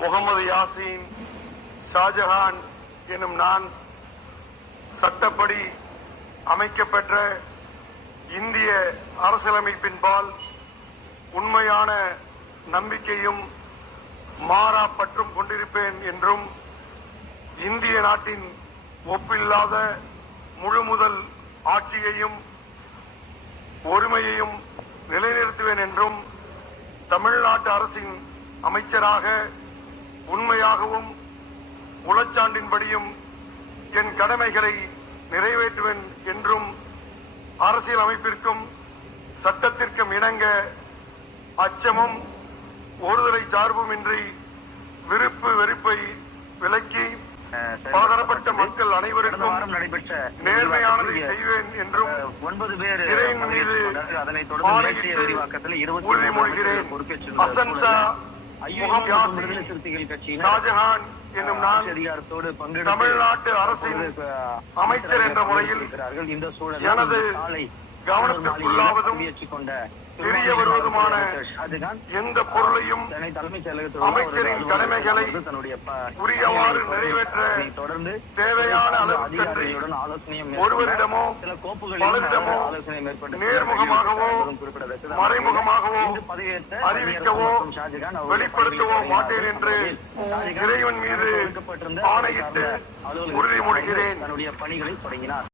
முகமது யாசின் ஷாஜஹான் எனும் நான் சட்டப்படி அமைக்கப்பெற்ற இந்திய அரசியலமைப்பின்பால் உண்மையான நம்பிக்கையும் மாறா பற்றும் கொண்டிருப்பேன் என்றும் இந்திய நாட்டின் ஒப்பில்லாத முழுமுதல் ஆட்சியையும் ஒருமையையும் நிலைநிறுத்துவேன் என்றும் தமிழ்நாட்டு அரசின் அமைச்சராக உண்மையாகவும் உளச்சான்றின்படியும் என் கடமைகளை நிறைவேற்றுவேன் என்றும் அரசியல் அமைப்பிற்கும் சட்டத்திற்கும் இணங்க அச்சமும் ஒருதலை சார்புமின்றி விருப்பு வெறுப்பை விலக்கி பலதரப்பட்ட மக்கள் அனைவருக்கும் நேர்மையானதை செய்வேன் என்றும் இறைவன் மீது உறுதிமொழிகிறேன். அசன்சா ஷாஜஹான் என்னும் நான் தமிழ்நாட்டு அரசின் அமைச்சர் என்ற முறையில் எனது கவனத்திற்குள்ளாவதும் தெரிய வருவதுமான எந்த பொருளையும் அமைச்சரின் கடமைகளை உரியவாறு நிறைவேற்ற தேவையான அளவுக்கன்றி ஒருவரிடமோ பலரிடமோ நேர்முகமாகவோ மறைமுகமாகவோ அறிவிக்கவோ வெளிப்படுத்தவோ மாட்டேன் என்று இறைவன் மீது ஆணையிட்டு உறுதிமொழிகிறேன்.